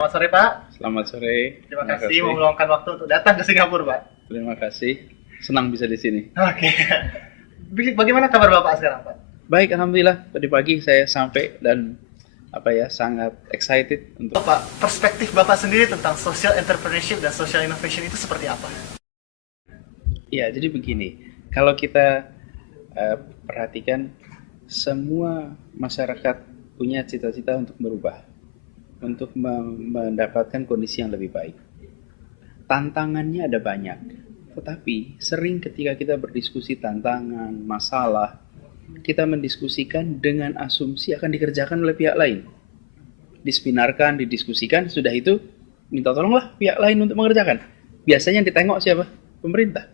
Selamat sore Pak. Selamat sore. Terima kasih mau meluangkan waktu untuk datang ke Singapura Pak. Terima kasih. Senang bisa di sini. Oke. Bagaimana kabar Bapak sekarang Pak? Baik, alhamdulillah. Tadi pagi saya sampai dan sangat excited untuk. Pak, perspektif Bapak sendiri tentang social entrepreneurship dan social innovation itu seperti apa? Ya, jadi begini. Kalau kita perhatikan, semua masyarakat punya cita-cita untuk berubah, untuk mendapatkan kondisi yang lebih baik. Tantangannya ada banyak, tetapi sering ketika kita berdiskusi tantangan, masalah, kita mendiskusikan dengan asumsi akan dikerjakan oleh pihak lain. Dispinarkan, didiskusikan, sudah itu minta tolonglah pihak lain untuk mengerjakan. Biasanya yang ditengok siapa? Pemerintah.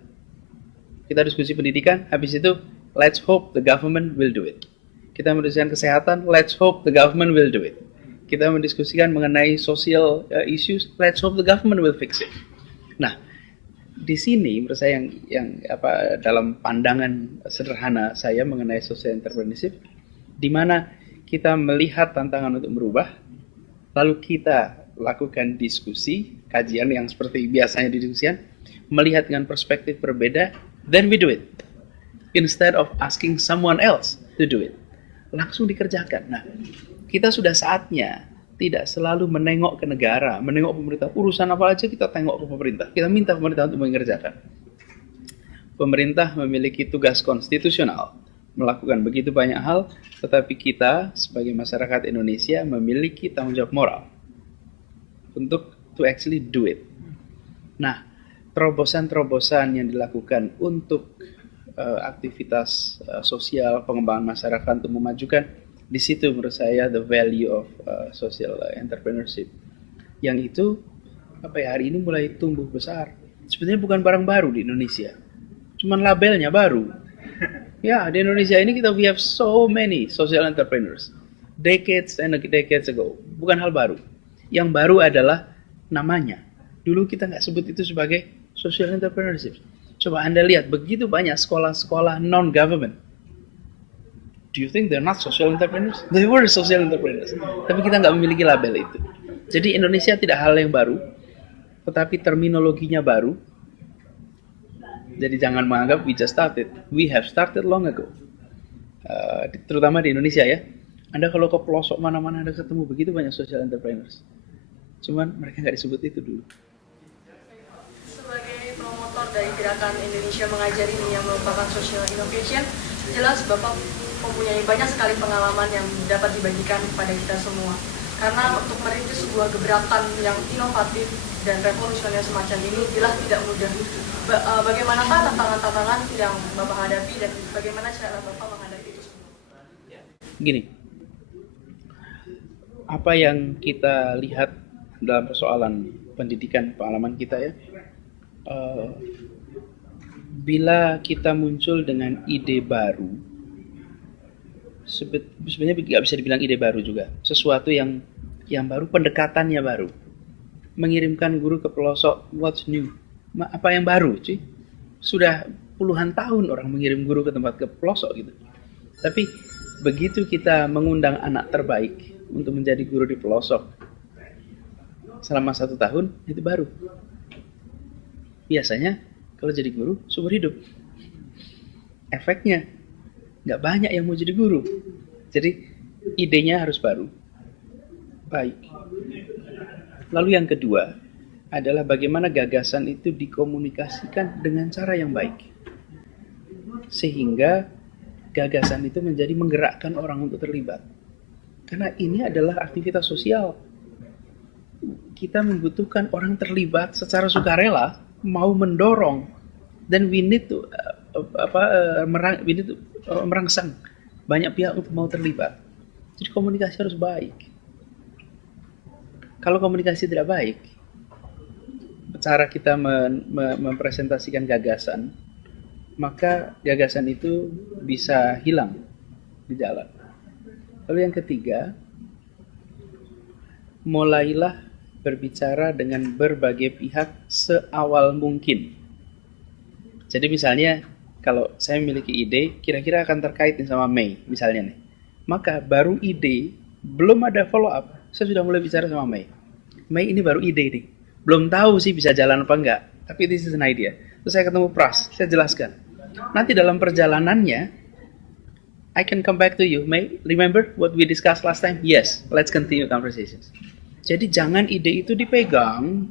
Kita diskusi pendidikan, habis itu let's hope the government will do it. Kita mendiskusikan kesehatan, let's hope the government will do it. Kita mendiskusikan mengenai social issues, let's hope the government will fix it. Nah, di sini menurut saya yang dalam pandangan sederhana saya mengenai social entrepreneurship, di mana kita melihat tantangan untuk merubah, lalu kita lakukan diskusi, kajian yang seperti biasanya didiskusikan, melihat dengan perspektif berbeda, then we do it. Instead of asking someone else to do it. Langsung dikerjakan. Nah, kita sudah saatnya tidak selalu menengok ke negara, menengok pemerintah. Urusan apa aja kita tengok ke pemerintah. Kita minta pemerintah untuk mengerjakan. Pemerintah memiliki tugas konstitusional melakukan begitu banyak hal, tetapi kita sebagai masyarakat Indonesia memiliki tanggung jawab moral untuk to actually do it. Nah, terobosan-terobosan yang dilakukan untuk aktivitas sosial, pengembangan masyarakat untuk memajukan, di situ menurut saya the value of social entrepreneurship. Yang itu hari ini mulai tumbuh besar. Sebenarnya bukan barang baru di Indonesia, cuman labelnya baru. Ya, di Indonesia ini we have so many social entrepreneurs, decades and decades ago. Bukan hal baru. Yang baru adalah namanya. Dulu kita nggak sebut itu sebagai social entrepreneurship. Coba Anda lihat, begitu banyak sekolah-sekolah non-government. Do you think they're not social entrepreneurs? They were social entrepreneurs. Tapi kita nggak memiliki label itu. Jadi Indonesia tidak hal yang baru, tetapi terminologinya baru. Jadi jangan menganggap we just started. We have started long ago. Terutama di Indonesia ya. Anda kalau ke pelosok mana-mana Anda ketemu begitu banyak social entrepreneurs. Cuman mereka nggak disebut itu dulu. Promotor dari gerakan Indonesia Mengajar ini yang merupakan social innovation, jelas Bapak mempunyai banyak sekali pengalaman yang dapat dibagikan kepada kita semua. Karena untuk merintis sebuah gebrakan yang inovatif dan revolusioner semacam ini jelas tidak mudah. Bagaimanakah tantangan-tantangan yang Bapak hadapi dan bagaimana cara Bapak menghadapi itu semua? Gini, apa yang kita lihat dalam persoalan pendidikan pengalaman kita ya, bila kita muncul dengan ide baru, sebenarnya nggak bisa dibilang ide baru juga, sesuatu yang baru, pendekatannya baru, mengirimkan guru ke pelosok, what's new, apa yang baru cuy, sudah puluhan tahun orang mengirim guru ke tempat ke pelosok gitu, tapi begitu kita mengundang anak terbaik untuk menjadi guru di pelosok selama 1 tahun, itu baru. Biasanya kalau jadi guru seumur hidup. Efeknya nggak banyak yang mau jadi guru. Jadi idenya harus baru. Baik. Lalu yang kedua adalah bagaimana gagasan itu dikomunikasikan dengan cara yang baik. Sehingga gagasan itu menjadi menggerakkan orang untuk terlibat. Karena ini adalah aktivitas sosial. Kita membutuhkan orang terlibat secara sukarela, mau mendorong, dan we need to merangsang banyak pihak untuk mau terlibat. Jadi komunikasi harus baik. Kalau komunikasi tidak baik, cara kita mempresentasikan gagasan, maka gagasan itu bisa hilang di jalan. Lalu yang ketiga, mulailah berbicara dengan berbagai pihak seawal mungkin. Jadi misalnya kalau saya memiliki ide, kira-kira akan terkait sama Mei misalnya nih. Maka baru ide, belum ada follow up, saya sudah mulai bicara sama Mei. Mei ini baru ide nih. Belum tahu sih bisa jalan apa enggak, tapi this is an idea. Terus saya ketemu Pras, saya jelaskan. Nanti dalam perjalanannya, I can come back to you. Mei, remember what we discussed last time? Yes, let's continue conversations. Jadi jangan ide itu dipegang,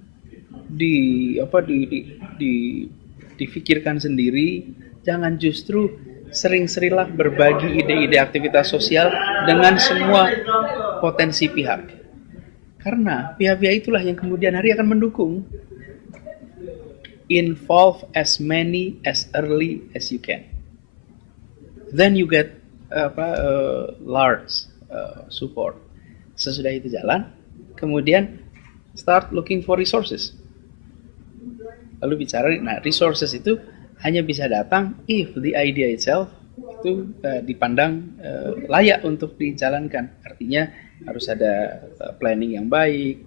difikirkan sendiri. Jangan justru sering-seringlah berbagi ide-ide aktivitas sosial dengan semua potensi pihak. Karena pihak-pihak itulah yang kemudian hari akan mendukung. Involve as many as early as you can. Then you get large support. Sesudah itu jalan, kemudian start looking for resources. Lalu bicara, nah resources itu hanya bisa datang if the idea itself itu dipandang layak untuk dijalankan. Artinya harus ada planning yang baik,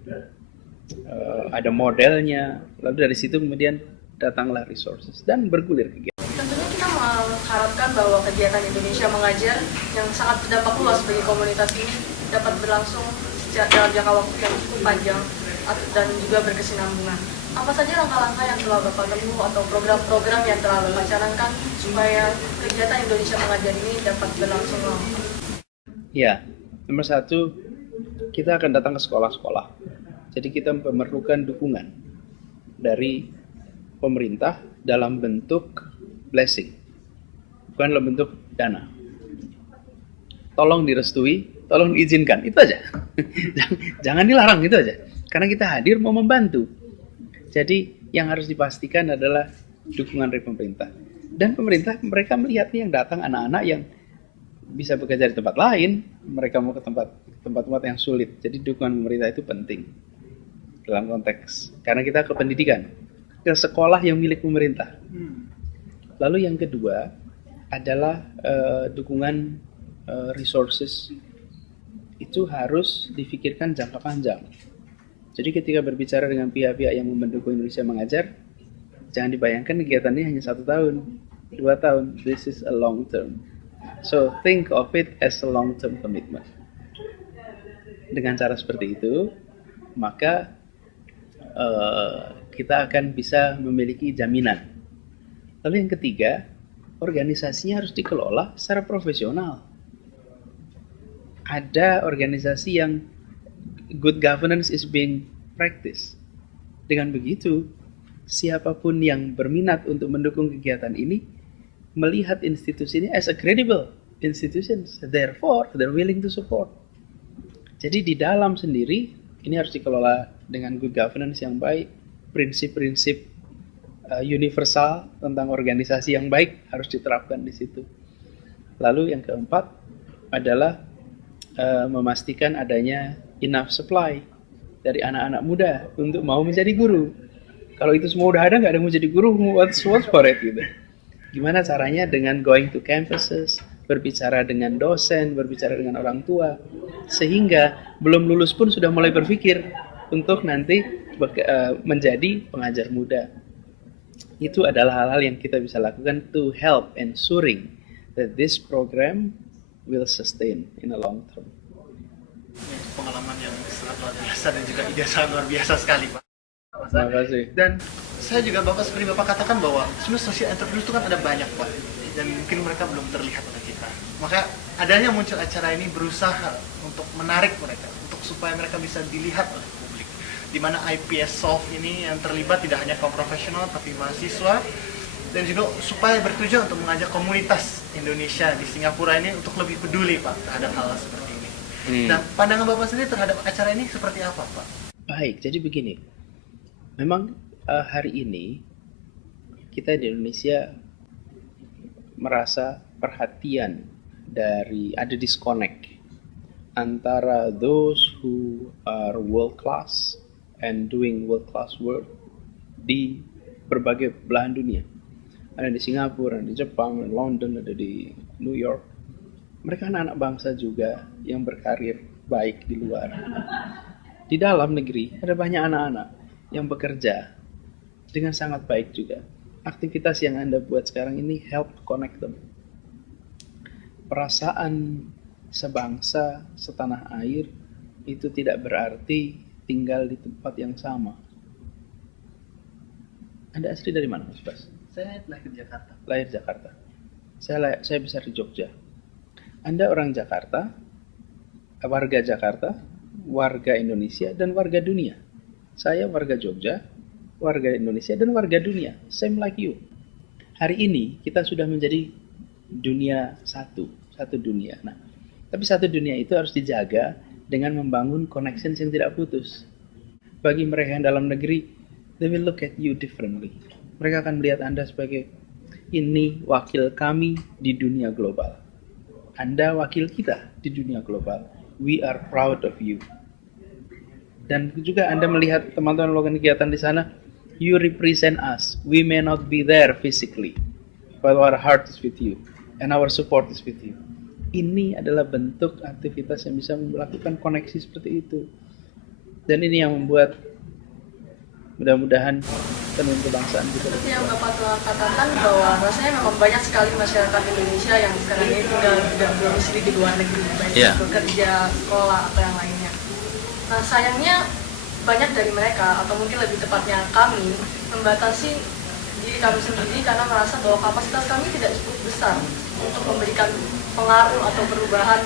ada modelnya, lalu dari situ kemudian datanglah resources dan bergulir kegiatan. Tentunya kita mengharapkan bahwa kegiatan Indonesia Mengajar yang sangat berdampak luas bagi komunitas ini dapat berlangsung dalam jangka waktu yang cukup panjang dan juga berkesinambungan. Apa saja langkah-langkah yang telah Bapak tempuh atau program-program yang telah Bapak canangkan supaya kegiatan Indonesia Mengajar ini dapat berlangsung lama? Ya, nomor satu, kita akan datang ke sekolah-sekolah. Jadi kita memerlukan dukungan dari pemerintah dalam bentuk blessing, bukan dalam bentuk dana. Tolong direstui, tolong diizinkan, itu aja. Jangan dilarang, itu aja. Karena kita hadir mau membantu. Jadi yang harus dipastikan adalah dukungan dari pemerintah. Dan pemerintah, mereka melihat nih yang datang anak-anak yang bisa bekerja di tempat lain, mereka mau ke tempat-tempat yang sulit. Jadi dukungan pemerintah itu penting dalam konteks, karena kita ke pendidikan, ke sekolah yang milik pemerintah. Lalu yang kedua adalah dukungan resources. Itu harus difikirkan jangka panjang. Jadi ketika berbicara dengan pihak-pihak yang mendukung Indonesia Mengajar, jangan dibayangkan kegiatan ini hanya 1 tahun, 2 tahun. This is a long term. So think of it as a long term commitment. Dengan cara seperti itu, maka kita akan bisa memiliki jaminan. Lalu yang ketiga, organisasinya harus dikelola secara profesional. Ada organisasi yang good governance is being practiced. Dengan begitu, siapapun yang berminat untuk mendukung kegiatan ini melihat institusi ini as a credible institution, therefore they're willing to support. Jadi di dalam sendiri ini harus dikelola dengan good governance yang baik, prinsip-prinsip universal tentang organisasi yang baik harus diterapkan di situ. Lalu yang keempat adalah memastikan adanya enough supply dari anak-anak muda untuk mau menjadi guru. Kalau itu semua udah ada, nggak ada yang mau jadi guru, what's for it gitu. Gimana caranya dengan going to campuses, berbicara dengan dosen, berbicara dengan orang tua, sehingga belum lulus pun sudah mulai berpikir untuk nanti menjadi pengajar muda. Itu adalah hal-hal yang kita bisa lakukan to help ensuring that this program will sustain in a long term. Itu pengalaman yang sangat luar biasa dan juga ide sangat luar biasa sekali, Pak. Terima kasih. Dan saya juga seperti Bapak katakan bahwa sebenarnya social entrepreneur itu kan ada banyak, Pak. Dan mungkin mereka belum terlihat oleh kita. Maka adanya muncul acara ini berusaha untuk menarik mereka, untuk supaya mereka bisa dilihat oleh publik. Di mana IPS Solve ini yang terlibat tidak hanya kaum profesional tapi mahasiswa, dan juga supaya bertujuan untuk mengajak komunitas Indonesia di Singapura ini untuk lebih peduli, Pak, terhadap hal seperti ini. Dan pandangan Bapak sendiri terhadap acara ini seperti apa, Pak? Baik, jadi begini. Memang hari ini kita di Indonesia merasa perhatian dari ada disconnect antara those who are world class and doing world class work di berbagai belahan dunia. Ada di Singapura, ada di Jepang, ada di London, ada di New York. Mereka anak-anak bangsa juga yang berkarir baik di luar. Di dalam negeri ada banyak anak-anak yang bekerja dengan sangat baik juga. Aktivitas yang Anda buat sekarang ini help connect them. Perasaan sebangsa, setanah air itu tidak berarti tinggal di tempat yang sama. Anda asli dari mana, Mas Bas? Saya lahir di Jakarta. Lahir Jakarta. Saya besar di Jogja. Anda orang Jakarta, warga Jakarta, warga Indonesia, dan warga dunia. Saya warga Jogja, warga Indonesia, dan warga dunia. Same like you. Hari ini kita sudah menjadi dunia satu dunia. Nah, tapi satu dunia itu harus dijaga dengan membangun connections yang tidak putus. Bagi mereka yang dalam negeri, they will look at you differently. Mereka akan melihat Anda sebagai ini wakil kami di dunia global. Anda wakil kita di dunia global. We are proud of you. Dan juga Anda melihat teman-teman melakukan kegiatan di sana, you represent us. We may not be there physically, but our heart is with you and our support is with you. Ini adalah bentuk aktivitas yang bisa melakukan koneksi seperti itu. Dan ini yang membuat mudah-mudahan tenun kebangsaan kita. Seperti yang Bapak telah katakan bahwa rasanya memang banyak sekali masyarakat Indonesia yang sekarang ini tinggal tidak berdomisili di luar negeri, baik bekerja, sekolah atau yang lainnya. Nah sayangnya banyak dari mereka atau mungkin lebih tepatnya kami membatasi diri kami sendiri karena merasa bahwa kapasitas kami tidak cukup besar untuk memberikan pengaruh atau perubahan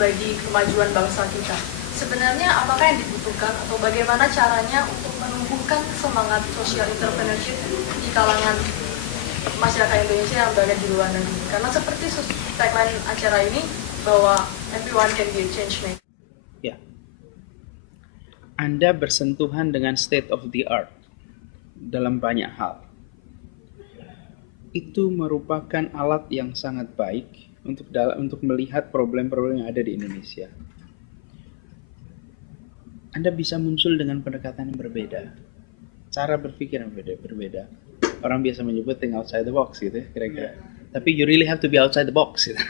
bagi kemajuan bangsa kita. Sebenarnya apakah yang dibutuhkan atau bagaimana caranya untuk menumbuhkan semangat social entrepreneurship di kalangan masyarakat Indonesia yang berada di luar negeri? Karena seperti tagline acara ini bahwa everyone can be a change maker. Ya, Anda bersentuhan dengan state of the art dalam banyak hal. Itu merupakan alat yang sangat baik untuk melihat problem-problem yang ada di Indonesia. Anda bisa muncul dengan pendekatan yang berbeda, cara berpikir yang berbeda. Orang biasa menyebut think outside the box gitu ya, kira-kira. Tapi you really have to be outside the box gitu.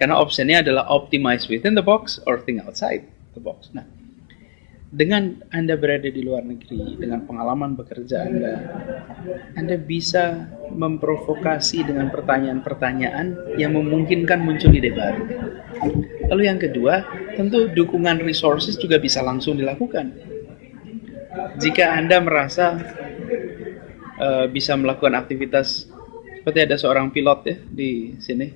Karena optionnya adalah optimize within the box or think outside the box. Nah, dengan Anda berada di luar negeri, dengan pengalaman bekerja Anda bisa memprovokasi dengan pertanyaan-pertanyaan yang memungkinkan muncul ide baru. Lalu yang kedua, tentu dukungan resources juga bisa langsung dilakukan. Jika Anda merasa bisa melakukan aktivitas, seperti ada seorang pilot ya di sini,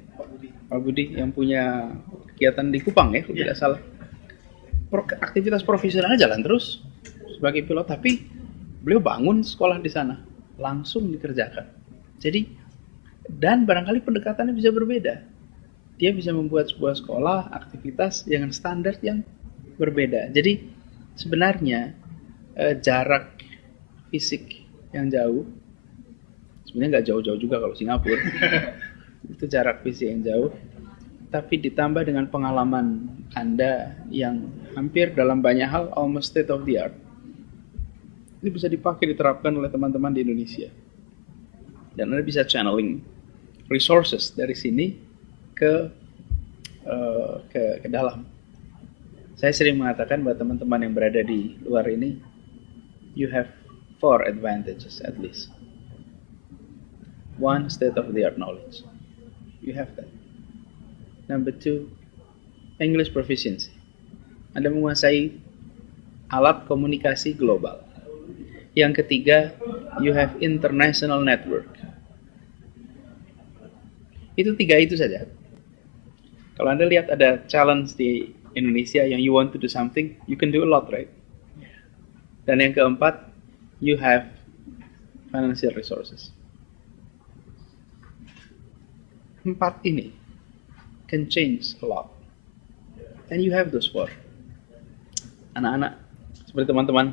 Pak Budi, yang punya kegiatan di Kupang ya, kalau tidak salah. Aktivitas profesionalnya jalan terus sebagai pilot, tapi beliau bangun sekolah di sana, langsung dikerjakan. Jadi, dan barangkali pendekatannya bisa berbeda. Dia bisa membuat sebuah sekolah, aktivitas dengan standar yang berbeda. Jadi, sebenarnya jarak fisik yang jauh, sebenarnya nggak jauh-jauh juga kalau Singapura, itu jarak fisik yang jauh, tapi ditambah dengan pengalaman Anda yang hampir dalam banyak hal almost state of the art. Ini bisa dipakai, diterapkan oleh teman-teman di Indonesia. Dan Anda bisa channeling resources dari sini ke dalam. Saya sering mengatakan bahwa teman-teman yang berada di luar ini, you have 4 advantages at least. 1, state of the art knowledge. You have that. Number 2, English proficiency. Anda menguasai alat komunikasi global. Yang ketiga, you have international network. Itu 3 itu saja. Kalau Anda lihat ada challenge di Indonesia yang you want to do something, you can do a lot, right? Dan yang keempat, you have financial resources. 4 ini can change a lot. And you have those 4. Anak-anak seperti teman-teman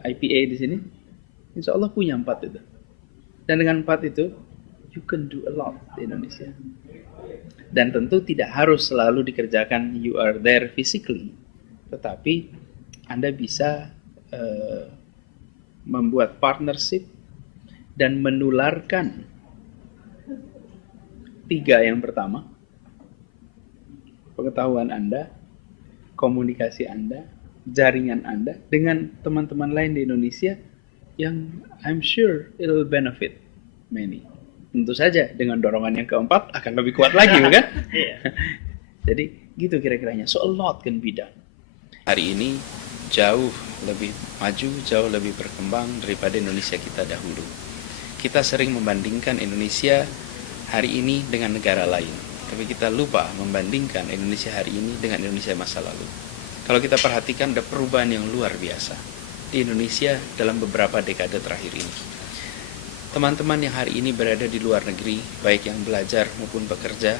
IPA di sini, insya Allah punya 4 itu. Dan dengan 4 itu, you can do a lot di Indonesia. Dan tentu tidak harus selalu dikerjakan you are there physically, tetapi Anda bisa membuat partnership dan menularkan 3 yang pertama, pengetahuan Anda, komunikasi Anda, jaringan Anda dengan teman-teman lain di Indonesia yang I'm sure it will benefit many. Tentu saja dengan dorongan yang keempat akan lebih kuat lagi, bukan? Jadi gitu kira-kiranya. So a lot can be done. Hari ini jauh lebih maju, jauh lebih berkembang daripada Indonesia kita dahulu. Kita sering membandingkan Indonesia hari ini dengan negara lain, tapi kita lupa membandingkan Indonesia hari ini dengan Indonesia masa lalu. Kalau kita perhatikan, ada perubahan yang luar biasa di Indonesia dalam beberapa dekade terakhir ini. Teman-teman yang hari ini berada di luar negeri, baik yang belajar maupun bekerja,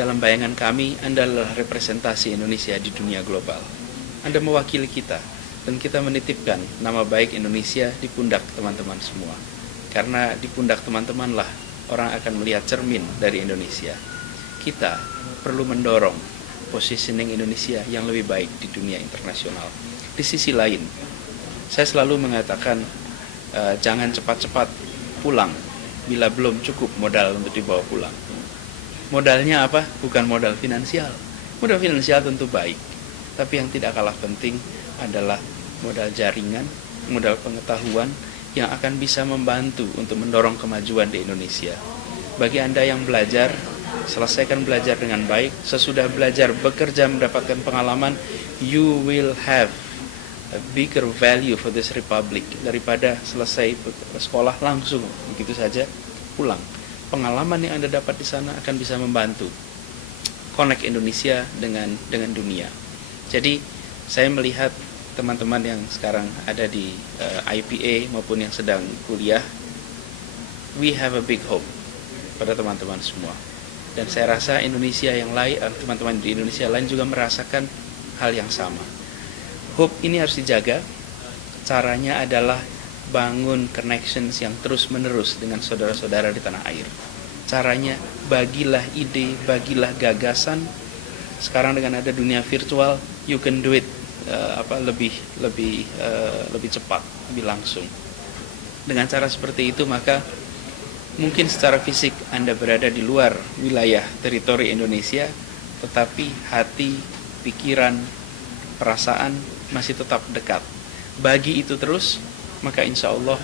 dalam bayangan kami, Anda adalah representasi Indonesia di dunia global. Anda mewakili kita, dan kita menitipkan nama baik Indonesia di pundak teman-teman semua. Karena di pundak teman-temanlah orang akan melihat cermin dari Indonesia. Kita perlu mendorong positioning Indonesia yang lebih baik di dunia internasional. Di sisi lain, saya selalu mengatakan jangan cepat-cepat pulang bila belum cukup modal untuk dibawa pulang. Modalnya apa? Bukan modal finansial. Modal finansial tentu baik, tapi yang tidak kalah penting adalah modal jaringan, modal pengetahuan yang akan bisa membantu untuk mendorong kemajuan di Indonesia. Bagi Anda yang belajar, selesaikan belajar dengan baik. Sesudah belajar, bekerja, mendapatkan pengalaman, you will have a bigger value for this republic daripada selesai sekolah langsung begitu saja pulang. Pengalaman yang Anda dapat di sana akan bisa membantu connect Indonesia dengan dunia. Jadi saya melihat teman-teman yang sekarang ada di IPA maupun yang sedang kuliah, we have a big hope pada teman-teman semua. Dan saya rasa Indonesia yang lain, teman-teman di Indonesia lain juga merasakan hal yang sama. Hope ini harus dijaga. Caranya adalah bangun connections yang terus-menerus dengan saudara-saudara di tanah air. Caranya bagilah ide, bagilah gagasan. Sekarang dengan ada dunia virtual, you can do it lebih cepat, lebih langsung. Dengan cara seperti itu, maka mungkin secara fisik Anda berada di luar wilayah teritori Indonesia, tetapi hati, pikiran, perasaan masih tetap dekat. Bagi itu terus, maka insya Allah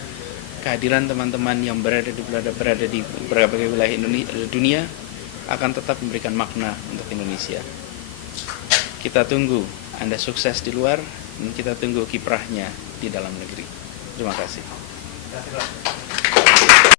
kehadiran teman-teman yang berada di berbagai wilayah dunia akan tetap memberikan makna untuk Indonesia. Kita tunggu Anda sukses di luar, dan kita tunggu kiprahnya di dalam negeri. Terima kasih.